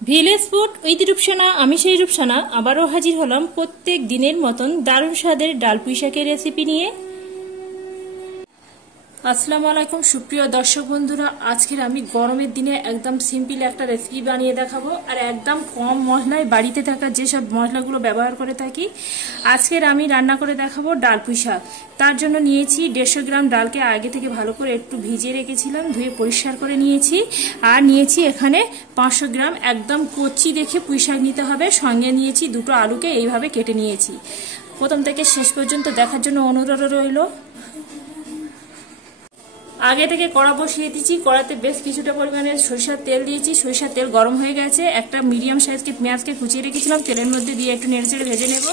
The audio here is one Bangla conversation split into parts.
ভিলেজ ফুড উইথ রূপসানা, আমি সেই রূপসানা আবারও হাজির হলাম প্রত্যেক দিনের মতন দারুণ স্বাদের ডাল পুঁই শাকের রেসিপি নিয়ে। আসসালামু আলাইকুম সুপ্রিয় দর্শক বন্ধুরা, আজকের আমি গরমের দিনে একদম সিম্পল একটা রেসিপি বানিয়ে দেখাবো আর একদম কম মশলায় বাড়িতে থাকা যেসব মশলাগুলো ব্যবহার করে থাকি আজকের আমি রান্না করে দেখাবো ডাল পুঁই শাক। তার জন্য নিয়েছি 150 গ্রাম ডালকে আগে থেকে ভালো করে একটু ভিজিয়ে রেখেছিলাম, ধুয়ে পরিষ্কার করে নিয়েছি। আর নিয়েছি এখানে 500 গ্রাম একদম কচি দেখে পুঁই শাক নিতে হবে। সঙ্গে নিয়েছি 2টো আলুকে এইভাবে কেটে নিয়েছি। প্রথম থেকে শেষ পর্যন্ত দেখার জন্য অনুরোধ রইল। আগে থেকে কড়া বসিয়ে দিয়েছি, কড়াতে বেশ কিছুটা পরিমাণে সরিষার তেল দিয়েছি। সরিষার তেল গরম হয়ে গেছে। একটা মিডিয়াম সাইজকে পেঁয়াজকে কুচিয়ে রেখেছিলাম, তেলের মধ্যে দিয়ে একটু নেড়েচেড়ে ভেজে নেব।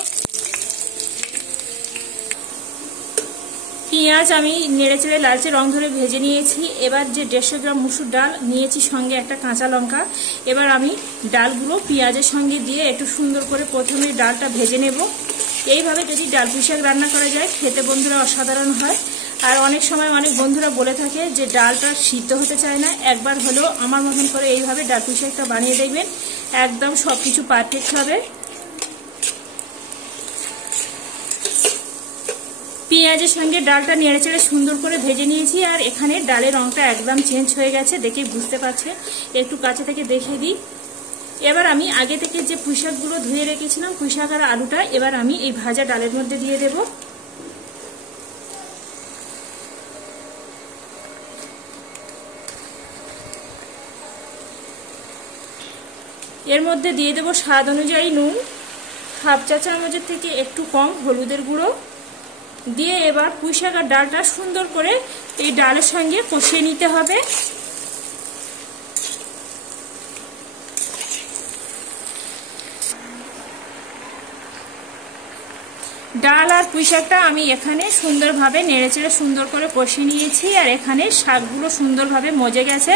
পেঁয়াজ আমি নেড়েচেড়ে লালচে রং ধরে ভেজে নিয়েছি। এবার যে 150 গ্রাম মুসুর ডাল নিয়েছি, সঙ্গে একটা কাঁচা লঙ্কা। এবার আমি ডালগুলো পেঁয়াজের সঙ্গে দিয়ে একটু সুন্দর করে প্রথমে ডালটা ভেজে নেব। এইভাবে যদি ডাল পুঁই শাক রান্না করা যায় খেতে বন্ধুরা অসাধারণ হয়। আর অনেক সময় অনেক বন্ধুরা বলে থাকে যে ডালটা সিদ্ধ হতে চায় না, একবার হলেও আমার মতন করে এইভাবে ডাল পুঁই শাকটা বানিয়ে দেখবেন, একদম সবকিছু পারফেক্ট হবে। পেঁয়াজের সঙ্গে ডালটা নেড়েচেড়ে সুন্দর করে ভেজে নিয়েছি। আর এখানে ডালের রংটা একদম চেঞ্জ হয়ে গেছে, দেখে বুঝতে পারছেন। একটু কাছে থেকে দেখে দিই। এবার আমি আগে থেকে যে পুঁই শাকগুলো ধুয়ে রেখেছিলাম, পুঁই শাক আর আলুটা এবার আমি এই ভাজা ডালের মধ্যে দিয়ে দেব। এর মধ্যে দিয়ে দেব স্বাদ অনুযায়ী নুন, হাফ চা চামচের থেকে একটু কম হলুদের গুঁড়ো দিয়ে এবার পুঁই শাক আর ডালটা সুন্দর করে এই ডালের সঙ্গে কষিয়ে নিতে হবে। ডাল আর পুঁই শাকটা আমি এখানে সুন্দরভাবে নেড়েচেড়ে সুন্দর করে কষিয়ে নিয়েছি। আর এখানে শাকগুলো সুন্দরভাবে মজে গেছে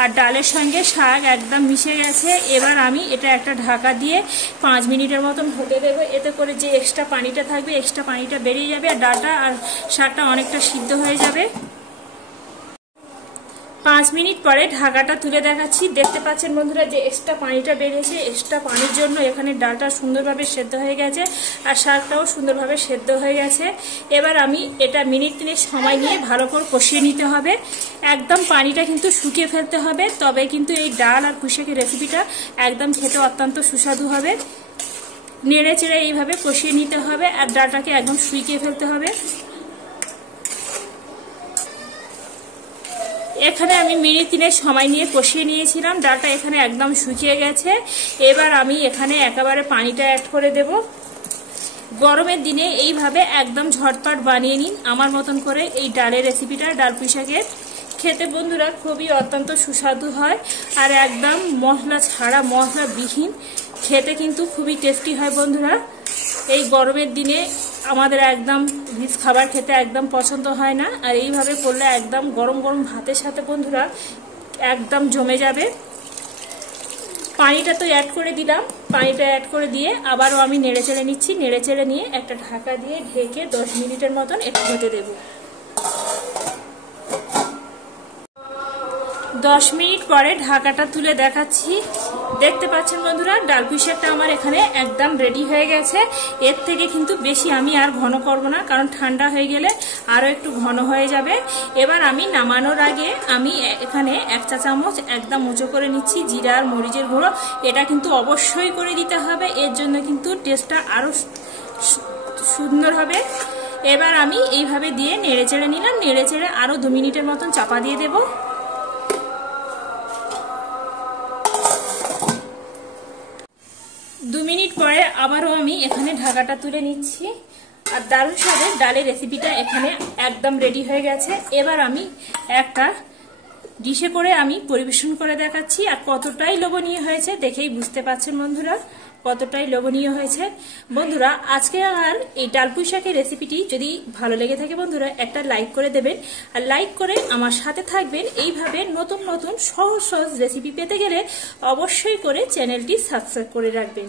আর ডালের সঙ্গে শাক একদম মিশে গেছে। এবার আমি এটা একটা ঢাকা দিয়ে 5 মিনিটের মতন হতে দেবো। এতে করে যে এক্সট্রা পানিটা থাকবে, এক্সট্রা পানিটা বেরিয়ে যাবে আর ডালটা আর শাকটা অনেকটা সিদ্ধ হয়ে যাবে। 5 মিনিট পরে ঢাকাটা তুলে দেখাচ্ছি। দেখতে পাচ্ছেন বন্ধুরা যে এক্সট্রা পানিটা বেরিয়েছে। এক্সট্রা পানির জন্য এখানে ডালটা সুন্দরভাবে সেদ্ধ হয়ে গেছে আর শাকটাও সুন্দরভাবে সেদ্ধ হয়ে গেছে। এবার আমি এটা মিনিট 3 সময় নিয়ে ভালো করে কষিয়ে নিতে হবে। একদম পানিটা কিন্তু শুকিয়ে ফেলতে হবে, তবে কিন্তু এই ডাল আর পুঁই শাকের রেসিপিটা একদম খেতে অত্যন্ত সুস্বাদু হবে। নেড়ে চেড়ে এইভাবে কষিয়ে নিতে হবে আর ডালটাকে একদম শুকিয়ে ফেলতে হবে। এখানে আমি মিনিট 3 সময় নিয়ে কষিয়ে নিয়েছিলাম। ডালটা এখানে একদম শুকিয়ে গেছে। এবার আমি এখানে একেবারে পানিটা অ্যাড করে দেব। গরমের দিনে এইভাবে একদম ঝটপট বানিয়ে নিন আমার মতন করে এই ডালের রেসিপিটা। ডাল পুঁই শাকের খেতে বন্ধুরা খুবই অত্যন্ত সুস্বাদু হয় আর একদম মশলা ছাড়া, মশলাবিহীন খেতে কিন্তু খুবই টেস্টি হয় বন্ধুরা। এই গরমের দিনে আমাদের একদম রিচ খাবার খেতে একদম পছন্দ হয় না, আর এইভাবে করলে একদম গরম গরম ভাতের সাথে বন্ধুরা একদম জমে যাবে। পানিটা তো অ্যাড করে দিলাম। পানিটা অ্যাড করে দিয়ে আবারও আমি নেড়েচেড়ে নিচ্ছি। নেড়েচেড়ে নিয়ে একটা ঢাকা দিয়ে ঢেকে 10 মিনিটের মতন একটু হতে দেব। 10 মিনিট পরে ঢাকাটা তুলে দেখাচ্ছি। দেখতে পাচ্ছেন বন্ধুরা ডাল পুঁই শাকটা আমার এখানে একদম রেডি হয়ে গেছে। এর থেকে কিন্তু বেশি আমি আর ঘন করব না, কারণ ঠান্ডা হয়ে গেলে আরও একটু ঘন হয়ে যাবে। এবার আমি নামানোর আগে আমি এখানে 1 চা চামচ একদম উঁচু করে নিচ্ছি জিরা আর মরিচের গুঁড়ো। এটা কিন্তু অবশ্যই করে দিতে হবে, এর জন্য কিন্তু টেস্টটা আরও সুন্দর হবে। এবার আমি এইভাবে দিয়ে নেড়েচেড়ে নিলাম। নেড়েচেড়ে আরও 2 মিনিটের মতন চাপা দিয়ে দেবো। 2 মিনিট পরে আবারও আমি এখানে ঢাকাটা তুলে নিচ্ছি। আর দারুণ স্বাদের ডালের রেসিপিটা এখানে একদম রেডি হয়ে গেছে। এবার আমি একটা ডিশে করে আমি পরিবেশন করে দেখাচ্ছি। আর কতটাই লোভনীয় হয়েছে দেখেই বুঝতে পারছেন বন্ধুরা, কতটাই লোভনীয় হয়েছে। বন্ধুরা আজকে আর এই ডাল পুঁই শাকের রেসিপিটি যদি ভালো লেগে থাকে বন্ধুরা একটা লাইক করে দেবেন। আর লাইক করে আমার সাথে থাকবেন। এইভাবে নতুন নতুন সহজ সহজ রেসিপি পেতে গেলে অবশ্যই করে চ্যানেলটি সাবস্ক্রাইব করে রাখবেন।